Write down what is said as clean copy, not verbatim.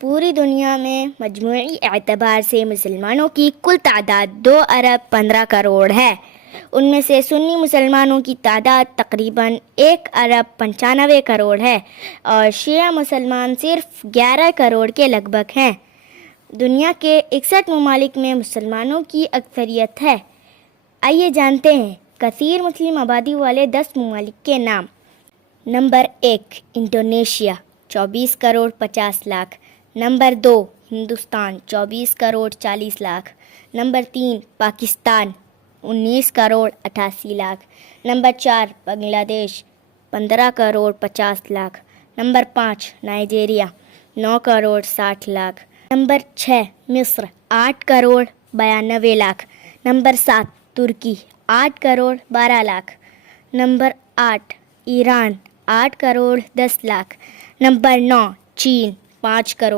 پوری دنیا میں مجموعی اعتبار سے مسلمانوں کی کل تعداد 2 ارب 15 کروڑ ہے۔ ان میں سے سنی مسلمانوں کی تعداد تقریباً 1 ارب 95 کروڑ ہے اور شیعہ مسلمان صرف 11 کروڑ کے لگ بھگ ہیں۔ دنیا کے 61 ممالک میں مسلمانوں کی اکثریت ہے۔ آئیے جانتے ہیں کثیر مسلم آبادی والے 10 ممالک کے نام۔ Number 1 Indonesia 24 crore 50 lakh. Number 2 Hindustan 24 crore 40 lakh. Number 3 Pakistan 19 crore 88 lakh. Number 4 بنگلہ دیش 15 crore 50 lakh. Number 5 Nigeria 9 crore 60 lakh. Number 6 مصر 8 کروڑ 92 لاکھ۔ نمبر 7 ترکی 8 کروڑ 12 لاکھ۔ نمبر 8 ایران 8 کروڑ 10 لاکھ۔ نمبر 9 چین 5 کروڑ۔